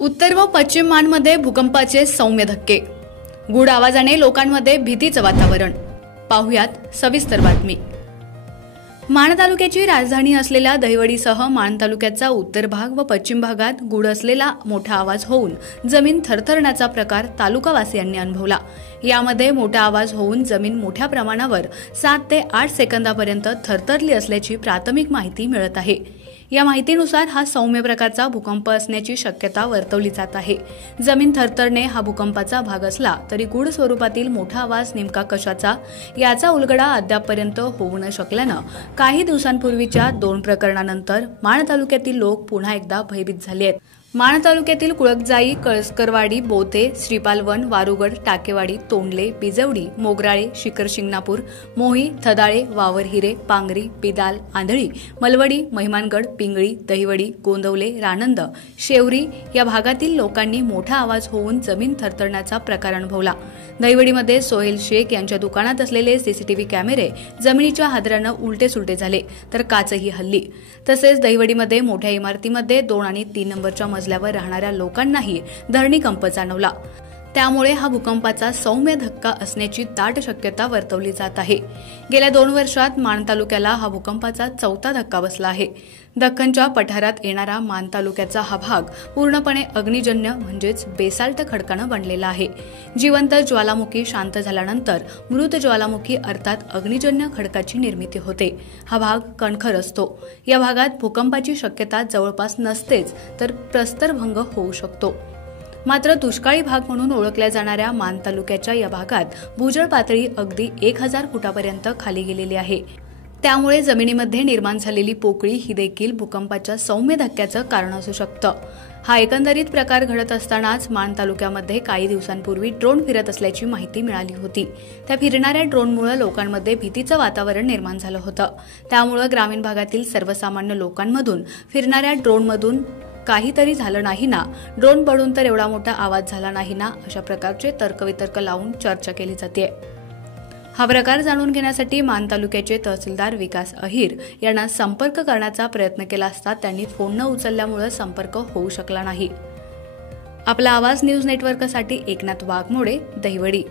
उत्तर व पश्चिम मानमध्ये भूकंपाचे सौम्य धक्के, गूढ आवाजाने लोकांमध्ये भीतीचं वातावरण। पाहुयात सविस्तर बातमी। माण तालुक्याची राजधानी असलेल्या दहिवडीसह माण तालुक्याचा उत्तर भाग व पश्चिम भागात गूढ असलेला मोठा आवाज होऊन जमीन थरथरण्याचा प्रकार तालुकावासियांनी अनुभवला। यामध्ये मोठा आवाज होऊन जमीन मोठ्या प्रमाणावर 7 ते 8 सेकंदापर्यंत थरथरली असल्याची प्राथमिक माहिती मिळत आहे। या माहितीनुसार हा सौम्य प्रकारचा भूकंप असण्याची शक्यता वर्तवली जात आहे। जमीन थरथरणे हा भूकंपाचा भाग असला तरी गूढ स्वरूपातील मोठा आवाज नेमका कशाचा याचा उलगडा अद्यापपर्यंत होऊ न शकल्यानं काही दिवसांपूर्वीच्या 2 प्रकरणानंतर माण तालुक्यातील लोक पुन्हा एकदा भयभीत झाले आहेत। माण तालुक्यातील कुळकजाई, कळसकरवाडी, बोथे, श्रीपालवन, वारुगड, टाकेवाडी, तोंडले, बिजवडी, मोगराळे, शिखरशिंगणापूर, मोही, थदाळे, वावरहिरे, पांगरी, बिदाल, आंधळी, मलवडी, महिमानगड, पिंगळी, दहिवडी, गोंदवले, रानंद, शेवरी या भागातील लोकांनी मोठा आवाज होऊन जमीन थरथरण्याचा प्रकार अनुभवला। दहिवडीमध्ये सोहेल शेख यांच्या दुकानात असलेले सीसीटीव्ही कॅमेरे जमिनीच्या हादरानं उलटे सुलटे झाले तर काचही हल्ली। तसेच दहिवडीमध्ये मोठ्या इमारतीमध्ये 2 आणि 3 नंबरच्या मजल्यावर राहणाऱ्या लोकांनाही धरणीकंप जाणवला। त्यामुळे हा भूकंपाचा सौम्य धक्का असण्याची दाट शक्यता वर्तवली जात आहे। गेल्या 2 वर्षात माण तालुक्याला हा भूकंपाचा 4था धक्का बसला आहे। दख्खनच्या पठारात येणारा माण तालुक्याचा हा भाग पूर्णपणे अग्निजन्य म्हणजेच बेसाल्ट खडकानं बनलेला आहे। जिवंत ज्वालामुखी शांत झाल्यानंतर मृत ज्वालामुखी अर्थात अग्निजन्य खडकाची निर्मिती होते। हा भाग कणखर असतो। या भागात भूकंपाची शक्यता जवळपास नसतेच तर प्रस्तरभंग होऊ शकतो। मात्र दुष्काळी भाग म्हणून ओळखल्या जाणाऱ्या माण तालुक्याच्या या भागात भूजल पातळी अगदी 1000 फुटापर्यंत खाली गेलेली आहे। त्यामुळे जमिनीमध्ये निर्माण झालेली पोकळी ही देखील भूकंपाच्या सौम्य धक्क्याचं कारण असू शकतं। हा एकंदरीत प्रकार घडत असतानाच माण तालुक्यामध्ये काही दिवसांपूर्वी ड्रोन फिरत असल्याची माहिती मिळाली होती। त्या फिरणाऱ्या ड्रोनमुळे लोकांमध्ये भीतीचं वातावरण निर्माण झालं होतं। त्यामुळे ग्रामीण भागातील सर्वसामान्य लोकांमधून फिरणाऱ्या ड्रोनमधून काहीतरी झालं नाही ना, ड्रोन पडून तर एवढा मोठा आवाज झाला नाही ना, अशा प्रकारचे तर्कवितर्क लावून चर्चा केली जाते। हा प्रकार जाणून घेण्यासाठी माण तालुक्याचे तहसीलदार विकास अहिर यांना संपर्क करण्याचा प्रयत्न केला असता त्यांनी फोन न उचलल्यामुळे संपर्क होऊ शकला नाही। आपला आवाज न्यूज नेटवर्कसाठी एकनाथ वाघमोडे, दहिवडी।